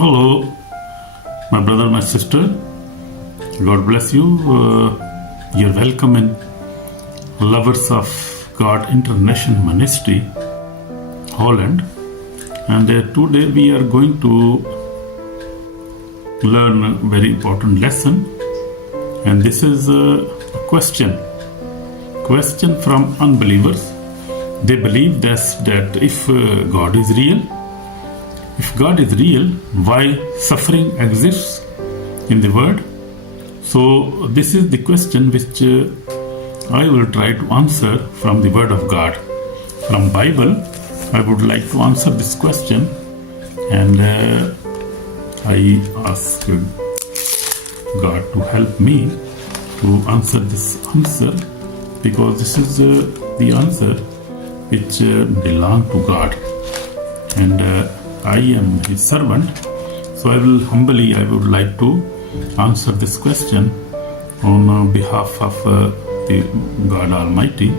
Hello, my brother, my sister. God bless you. You're welcome in Lovers of God International Ministry, Holland. And today we are going to learn a very important lesson. And this is a question from unbelievers. They believe that if God is real, why suffering exists in the world? So this is the question which I will try to answer from the Word of God. From Bible, I would like to answer this question, and I ask God to help me to answer this answer, because this is the answer which belong to God, and I am His servant. So I would like to answer this question on behalf of the God Almighty,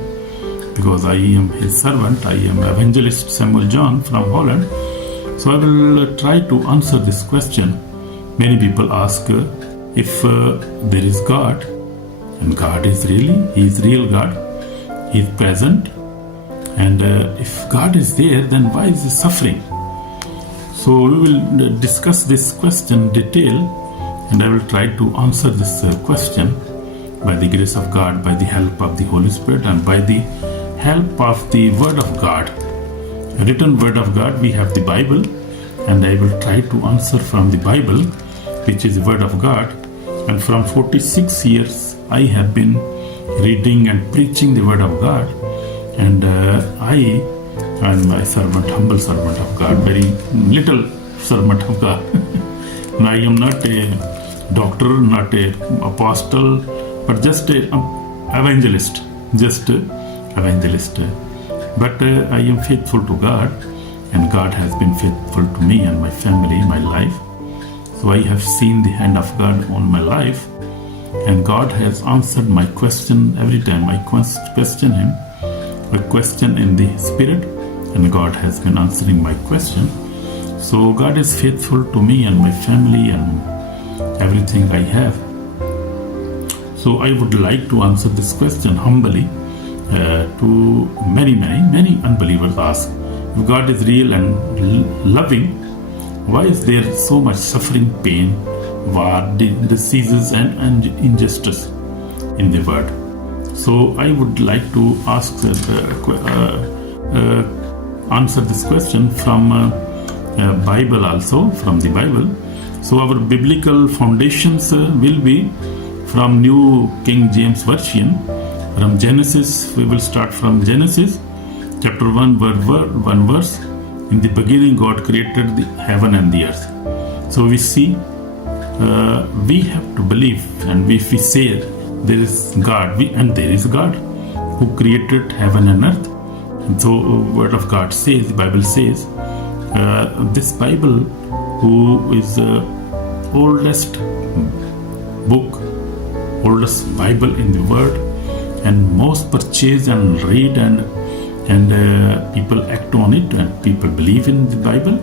because I am His servant. I am Evangelist Samuel John from Holland. So I will try to answer this question. Many people ask if there is God, and God is He is real God, He is present, and if God is there, then why is He suffering? So we will discuss this question in detail, and I will try to answer this question by the grace of God, by the help of the Holy Spirit, and by the help of the Word of God. A written Word of God, we have the Bible, and I will try to answer from the Bible, which is the Word of God. And from 46 years, I have been reading and preaching the Word of God, and I am my servant, humble servant of God, very little servant of God. And I am not a doctor, not a apostle, but just a evangelist, But I am faithful to God, and God has been faithful to me and my family, my life. So I have seen the hand of God on my life, and God has answered my question every time I question Him, a question in the Spirit, and God has been answering my question. So God is faithful to me and my family and everything I have. So I would like to answer this question humbly. To many unbelievers ask, if God is real and loving, why is there so much suffering, pain, war, diseases, and injustice in the world? So I would like to answer this question from Bible, also from the Bible. So our biblical foundations will be from New King James Version. From Genesis, we will start from Genesis chapter 1 verse. In the beginning, God created the heaven and the earth. So we see, we have to believe, and if we say there is God, there is God who created heaven and earth. And so Word of God says, the Bible says, this Bible, who is the oldest Bible in the world, and most purchased and read, and people act on it, and people believe in the Bible.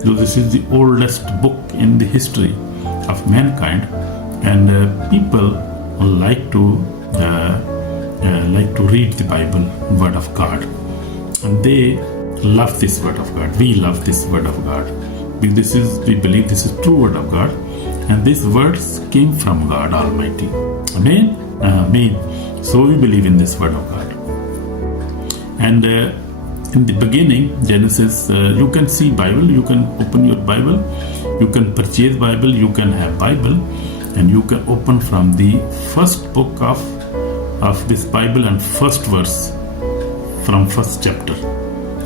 So this is the oldest book in the history of mankind, and people like to read the Bible, Word of God, and they love this Word of God. We love this Word of God. We believe this is true Word of God, and these words came from God Almighty. Amen. Amen. So we believe in this Word of God. And in the beginning, Genesis, you can see Bible, you can open your Bible, you can purchase Bible, you can have Bible, and you can open from the first book of this Bible and first verse from first chapter.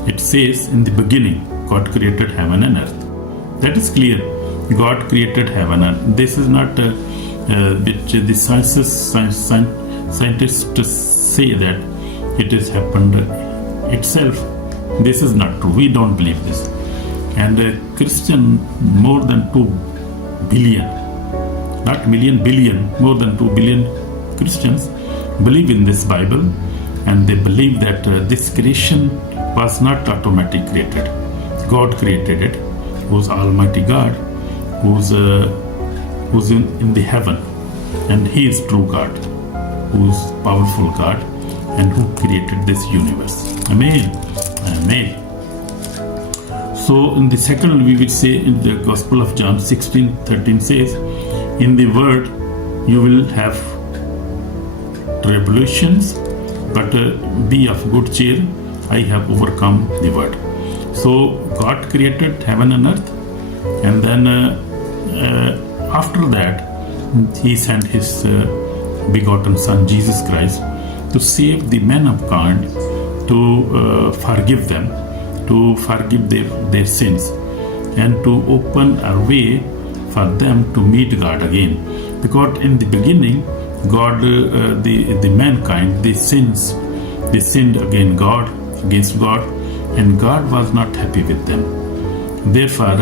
It says, in the beginning, God created heaven and earth. That is clear. God created heaven and earth. This is not which the scientists say that it has happened itself. This is not true. We don't believe this. And Christian, more than 2 billion, not million, billion, more than 2 billion Christians believe in this Bible, and they believe that this creation was not automatically created. God created it, was Almighty God, who's in the heaven, and He is true God, who's powerful God, and who created this universe. Amen. Amen. So in the second, we will say in the Gospel of John 16:13 says, in the world you will have tribulations, but be of good cheer, I have overcome the world. So God created heaven and earth, and then after that He sent His begotten Son Jesus Christ to save the men of God, to forgive them, to forgive their sins, and to open a way for them to meet God again. Because in the beginning, God, the mankind, they sinned against God, and God was not happy with them. Therefore,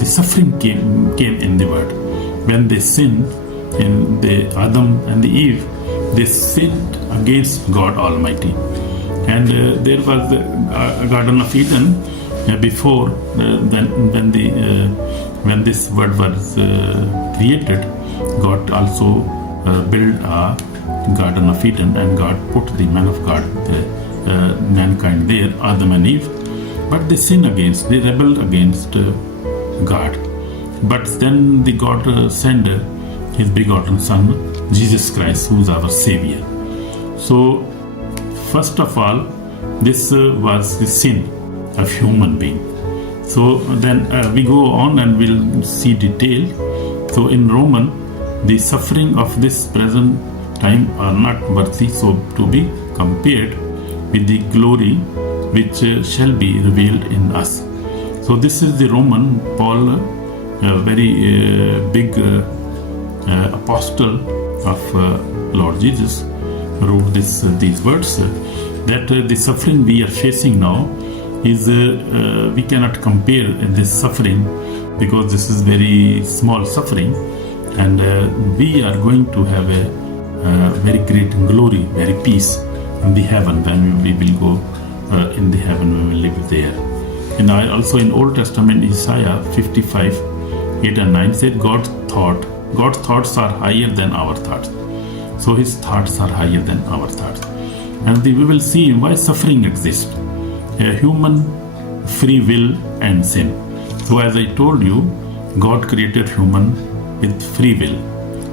the suffering came in the world. When they sinned, in the Adam and the Eve, they sinned against God Almighty. And there was the Garden of Eden before when this world was created. God also built a Garden of Eden, and God put the man of God, mankind there, Adam and Eve. But they they rebelled against God. But then the God sent His begotten Son, Jesus Christ, who is our Savior. So, first of all, this was the sin of human being. So then we go on and we'll see detail. So in Roman, the suffering of this present time are not worthy so to be compared with the glory which shall be revealed in us. So this is the Roman Paul, very big apostle of Lord Jesus, wrote these words, that the suffering we are facing now is we cannot compare this suffering, because this is very small suffering, and we are going to have a very great glory, very peace in the heaven when we will go in the heaven, we will live there. And I also in Old Testament, Isaiah 55:8 and 9 said, God's thoughts are higher than our thoughts. So His thoughts are higher than our thoughts. And we will see why suffering exists. A human free will and sin. So as I told you, God created human with free will.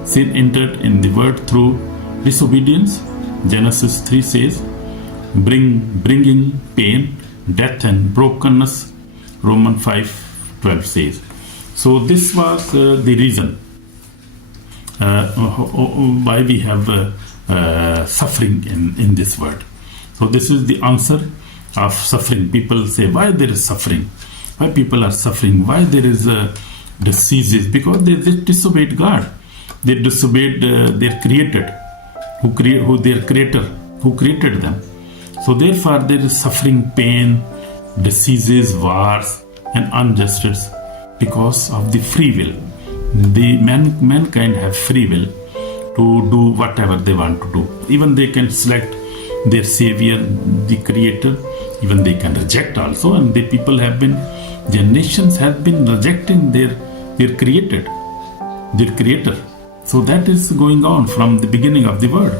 Sin entered in the world through disobedience. Genesis 3 says, bringing pain, death and brokenness. Romans 5:12 says. So this was the reason why we have suffering in this world. So this is the answer of suffering. People say, why there is suffering? Why people are suffering? Why there is diseases? Because they disobeyed God. They disobeyed their Creator, their Creator, who created them. So therefore there is suffering, pain, diseases, wars and injustice because of the free will. The mankind have free will to do whatever they want to do. Even they can select their Savior, the Creator. Even they can reject also, and the people have been, their nations have been rejecting their Creator. So that is going on from the beginning of the world.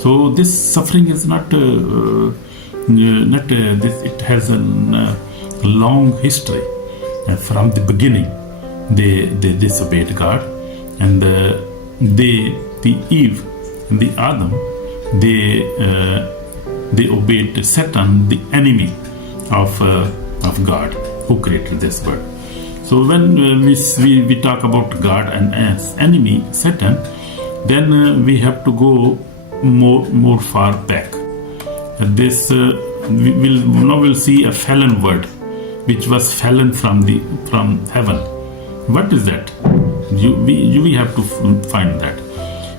So this suffering is not this. It has a long history. From the beginning, they disobeyed God, and the Eve and the Adam, they obeyed Satan, the enemy of God, who created this world. So when we talk about God and as enemy, Satan, then we have to go more far back. This we'll see a fallen world, which was fallen from heaven. What is that? We have to find that.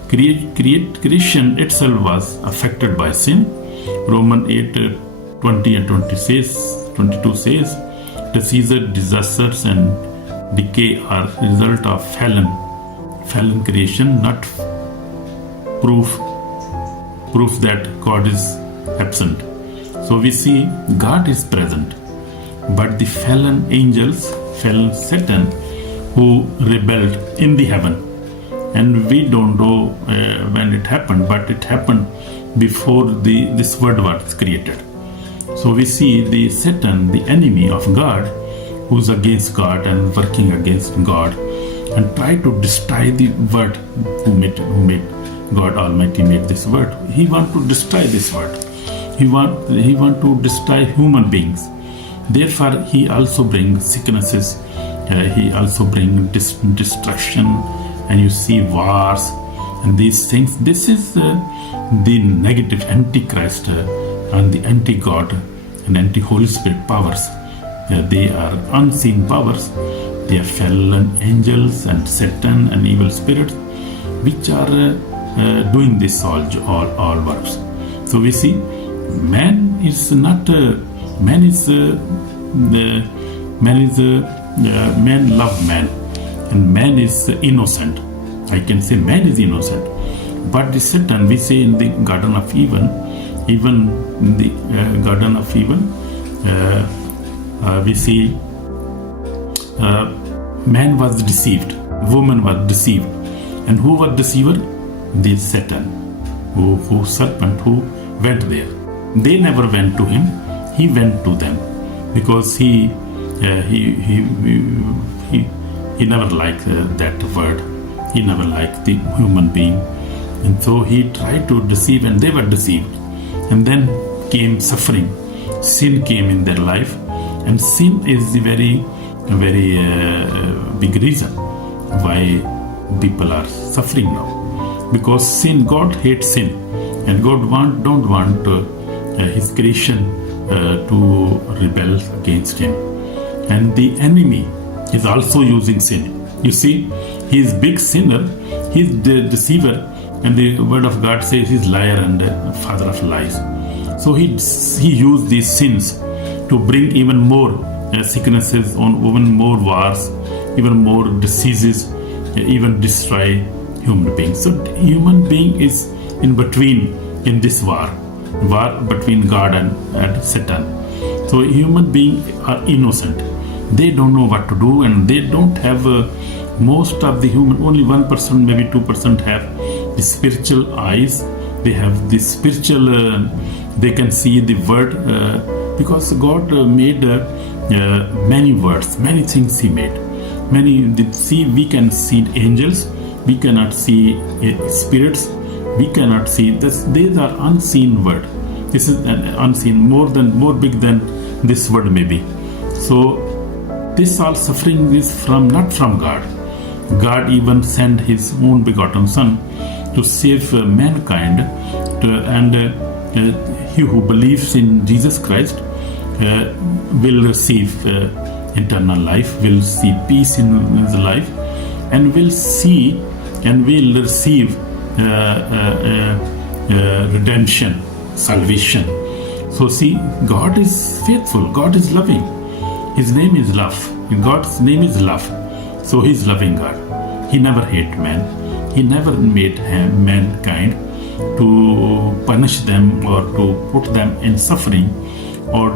Creation itself was affected by sin. Romans 8:20 and 22 says, diseases, disasters and decay are result of fallen creation, not proof that God is absent. So we see God is present, but the fallen angels, fallen Satan, who rebelled in the heaven. And we don't know when it happened, but it happened before this world was created. So we see the Satan, the enemy of God, who's against God and working against God, and try to destroy the word who made God Almighty made this word. He want to destroy this word. He want to destroy human beings. Therefore, he also brings sicknesses. He also brings destruction, and you see wars and these things. This is the negative antichrist and the anti-God and anti-Holy Spirit powers. They are unseen powers. They are fallen angels and Satan and evil spirits, which are doing this all works. So we see man is not man love man, and man is innocent. I can say man is innocent, but the Satan, we say in the Garden of Eden, even in the Garden of Eden, we see man was deceived, woman was deceived, and who was deceiver? The Satan, who serpent, who went there. They never went to him; he went to them, because he never liked that word. He never liked the human being, and so he tried to deceive, and they were deceived. And then came suffering. Sin came in their life, and sin is the very big reason why people are suffering now. Because sin, God hates sin, and God don't want His creation to rebel against Him. And the enemy is also using sin. You see, he is big sinner, he is the deceiver, and the word of God says he is liar and father of lies. So he used these sins to bring even more sicknesses, on even more wars, even more diseases, even destroy human beings. So human being is in between in this war between God and Satan. So human beings are innocent. They don't know what to do, and they don't have most of the human, only 1%, maybe 2% have the spiritual eyes. They have the spiritual, they can see the word, because God made many words, many things He made. We can see angels, we cannot see spirits, we cannot see this. These are unseen word. This is an unseen, more big than this word maybe. So this all suffering is not from God. God even sent His own begotten Son to save mankind, and he who believes in Jesus Christ will receive eternal life, will see peace in his life, and will see and will receive redemption, salvation. So see, God is faithful, God is loving. His name is love. God's name is love. So He is loving God. He never hated man. He never made mankind to punish them or to put them in suffering, or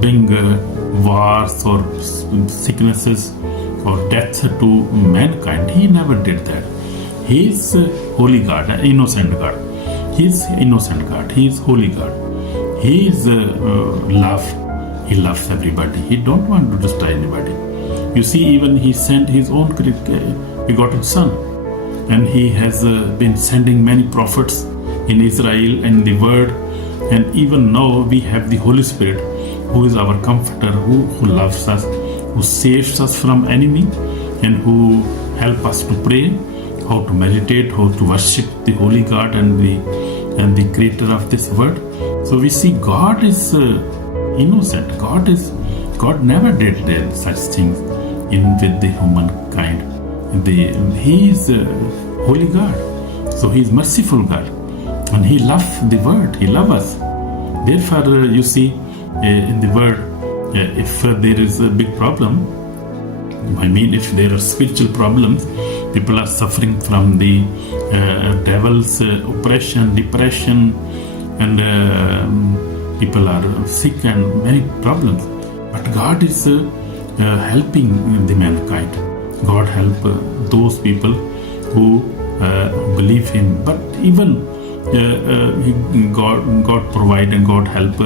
bring wars or sicknesses or death to mankind. He never did that. He is holy God, innocent God. He is innocent God. He is holy God. He is love. He loves everybody. He don't want to destroy anybody. You see, even He sent His own begotten Son, and He has been sending many prophets in Israel and the Word, and even now we have the Holy Spirit, who is our comforter, who loves us, who saves us from enemy, and who help us to pray, how to meditate, how to worship the holy God and the creator of this world. So we see God is innocent. God never did such things with the humankind. He is holy God. So He is merciful God, and He loves the world. He loves us. Therefore, you see, in the world, if there is a big problem, if there are spiritual problems, people are suffering from the devil's oppression, depression, and people are sick and many problems. But God is helping the mankind. God help those people who believe Him. But even God provide and God help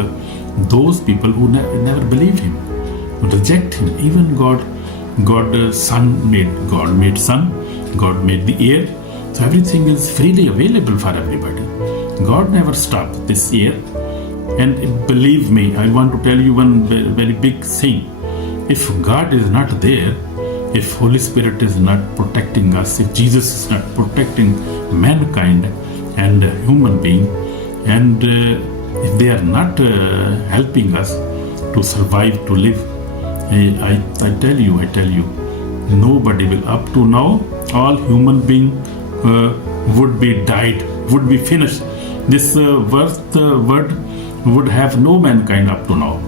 those people who never believe Him, reject Him. Even God Son made, God made sun, God made the air. So everything is freely available for everybody. God never stopped this air. And believe me, I want to tell you one very big thing. If God is not there, if Holy Spirit is not protecting us, if Jesus is not protecting mankind and human being, and if they are not helping us to survive, to live, I tell you, nobody will. Up to now, all human being would be died, would be finished. This word would have no mankind up to now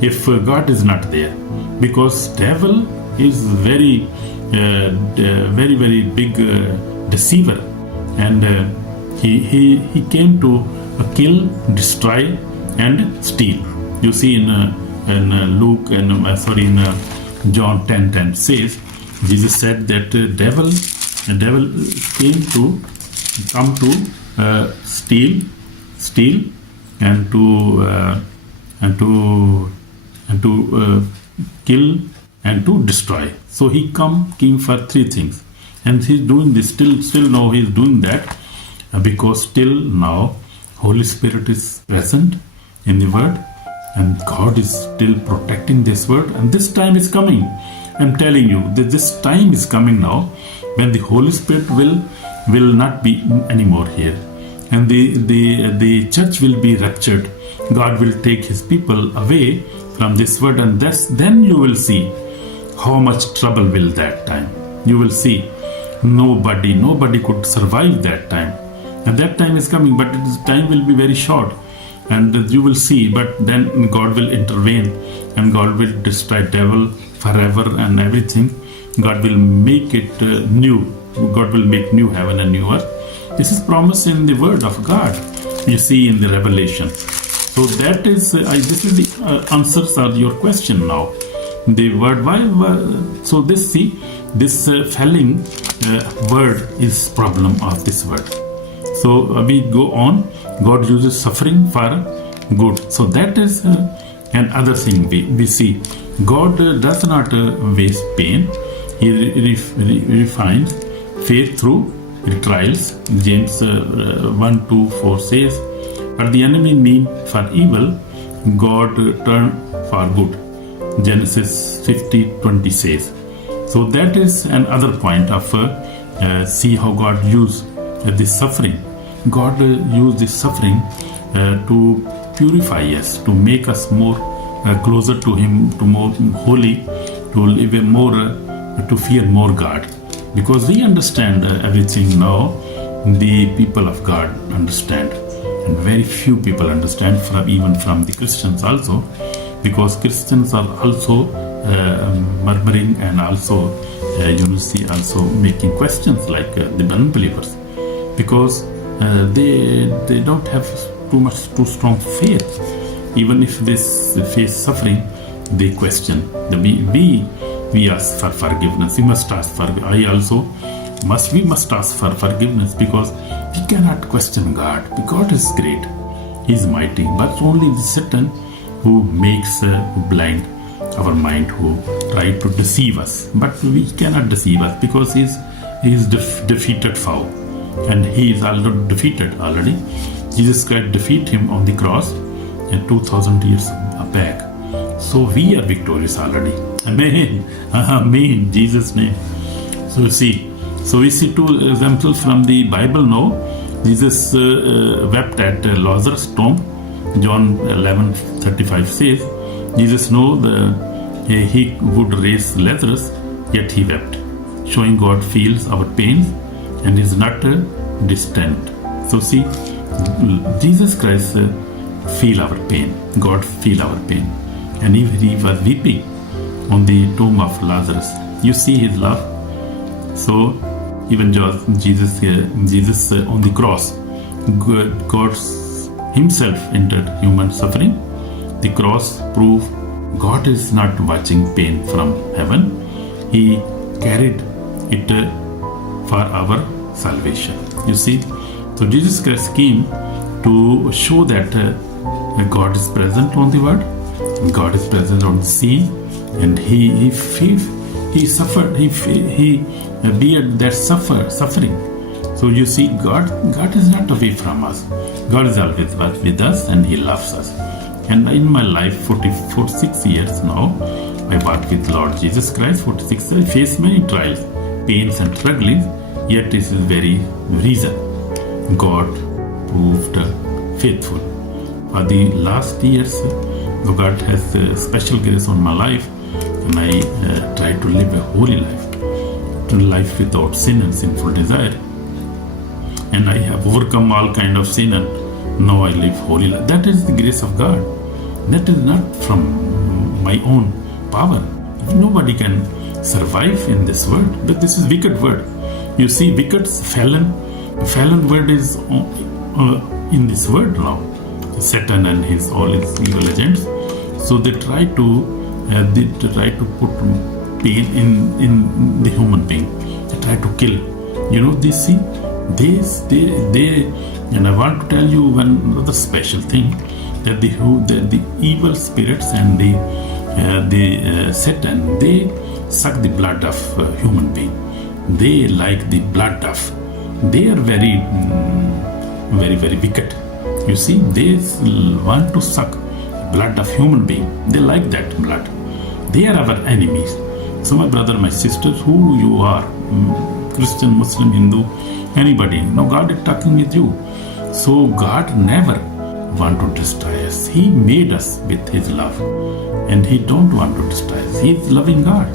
if God is not there, because devil is very big deceiver, and he came to kill, destroy, and steal. You see in Luke and in John 10:10 says, Jesus said that the devil come to steal and to kill and to destroy. So he came for three things, and he's doing this still now. He's doing that because still now Holy Spirit is present in the Word, and God is still protecting this Word. And this time is coming. I'm telling you that this time is coming now when the Holy Spirit will not be anymore here, and the church will be raptured. God will take His people away from this world, and then you will see how much trouble will that time. You will see nobody could survive that time, and that time is coming. But time will be very short, and you will see. But then God will intervene, and God will destroy devil forever and everything. God will make it new. God will make new heaven and new earth. This is promised in the Word of God. You see in the Revelation. So that is, this is the answers are your question now. The word, why? So this failing word is problem of this word. So we go on. God uses suffering for good. So that is another thing we see. God does not waste pain. He refines faith through trials. James 1:2-4 says, but the enemy mean for evil, God turn for good. Genesis 50:20 says. So that is another point of see how God used this suffering. God used this suffering to purify us, to make us more closer to Him, to more holy, to live more, to fear more God. Because we understand everything now, the people of God understand. And very few people understand, even from the Christians also, because Christians are also murmuring and also also making questions like the unbelievers, because they don't have too strong faith. Even if they face suffering, they question. We ask for forgiveness. We must ask for. We must ask for forgiveness, because we cannot question God. God is great. He is mighty. But only the Satan who makes blind our mind, who try to deceive us. But we cannot deceive us, because he is defeated foe, and he is already defeated already. Jesus Christ defeated him on the cross 2000 years back. So we are victorious already. Amen. Amen. Jesus' name. So we see two examples from the Bible now. Jesus wept at Lazarus' tomb. John 11:35 says, Jesus knew he would raise Lazarus, yet he wept, showing God feels our pains and is not distant. So see, Jesus Christ feel our pain. God feel our pain, and he was weeping on the tomb of Lazarus. You see His love. So even Jesus on the cross, God Himself entered human suffering. The cross proved God is not watching pain from heaven. He carried it for our salvation. You see, so Jesus Christ came to show that God is present on the word, God is present on the scene, and He suffered, He beared that suffering. So you see, God is not away from us. God is always with us, and He loves us. And in my life, 46 years now, I walk with Lord Jesus Christ. 46 years, I face many trials, pains and strugglings. Yet this is very reason God proved faithful. For the last years, God has special grace on my life, and I try to live a holy life without sin and sinful desire. And I have overcome all kind of sin, and now I live holy life. That is the grace of God. That is not from my own power. Nobody can survive in this world, but this is wicked word. You see, wicked, fallen word is in this world now. Satan and all his evil agents. So they try to put pain in the human being. They try to kill. They and I want to tell you one other special thing, that the evil spirits and the Satan, they suck the blood of human being. They like the blood of. They are very, very, very wicked. You see, they want to suck blood of human being. They like that blood. They are our enemies. So my brother, my sister, who you are, Christian, Muslim, Hindu, anybody, God is talking with you. So God never want to destroy us. He made us with His love, and He don't want to destroy us. He is loving God.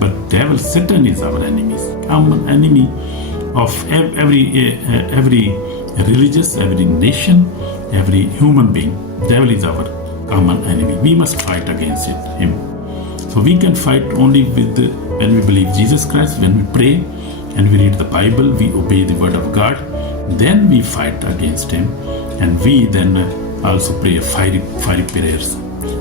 But devil, Satan is our enemies. Common enemy of every religious, every nation, every human being. Devil is our common enemy. We must fight against him. So we can fight only when we believe Jesus Christ, when we pray and we read the Bible, we obey the word of God, then we fight against him, and we then also pray fiery prayers.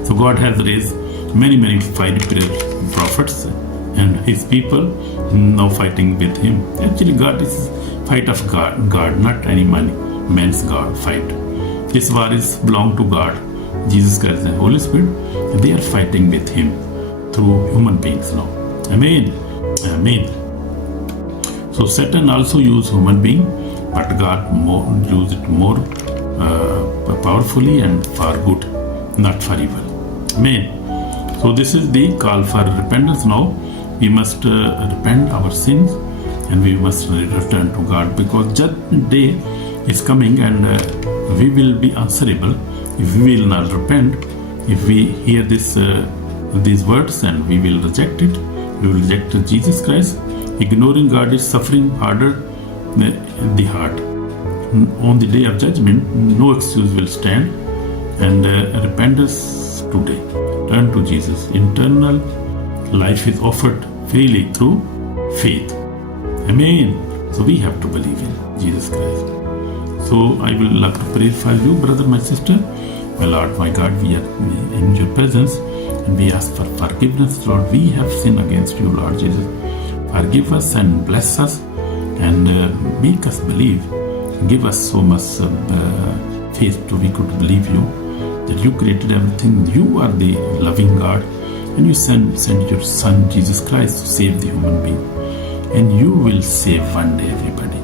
So God has raised many fiery prayer prophets and His people now fighting with Him. Actually, God is fight of God, not any man's God fight. This war is belong to God, Jesus Christ and Holy Spirit. They are fighting with Him through human beings now. Amen. So Satan also use human being, but God use it more powerfully and for good, not for evil. Amen. So this is the call for repentance now. We must repent our sins, and we must return to God, because judgment day is coming, and we will be answerable if we will not repent. If we hear these words and we will reject it, we will reject Jesus Christ. Ignoring God is suffering harder in the heart. On the day of judgment, no excuse will stand, and repentance today. Turn to Jesus. Eternal life is offered freely through faith. Amen. So we have to believe in Jesus Christ. So I will love to pray for you, brother, my sister. My Lord, my God, we are in your presence, and we ask for forgiveness. Lord, we have sinned against you, Lord Jesus. Forgive us and bless us, and make us believe. Give us so much faith to we could believe you, that you created everything. You are the loving God, and you send your Son Jesus Christ to save the human being, and you will save one day everybody.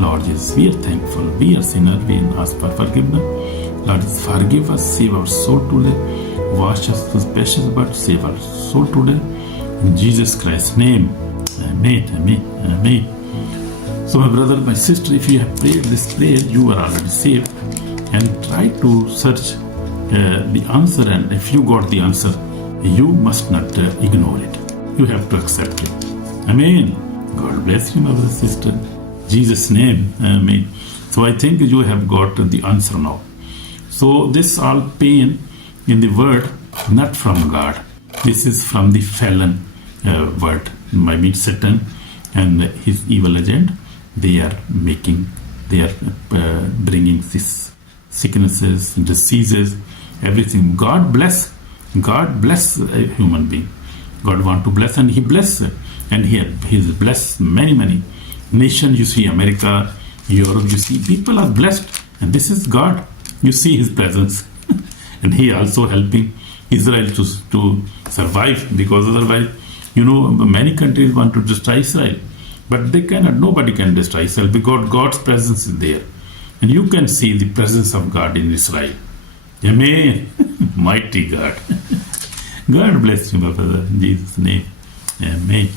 Lord Jesus, we are thankful. We are sinners. We ask for forgiveness. Lord, forgive us, save our soul today. Wash us with precious blood, save our soul today. In Jesus Christ's name. Amen. So my brother, my sister, if you have prayed this prayer, you are already saved. And try to search the answer, and if you got the answer, you must not ignore it. You have to accept it. Amen. God bless you, my brother, sister. Jesus' name. Amen. So I think you have got the answer now. So this all pain in the word, not from God. This is from the fallen word. I mean Satan and his evil agent. They are bringing these sicknesses, diseases, everything. God bless a human being. God want to bless, and He bless And he's blessed many nations. You see America, Europe, you see people are blessed. And this is God. You see his presence. And he also helping Israel to survive, because otherwise, many countries want to destroy Israel. But they cannot, nobody can destroy Israel, because God's presence is there. And you can see the presence of God in Israel. Amen. Mighty God. God bless you, my brother, in Jesus' name. Amen.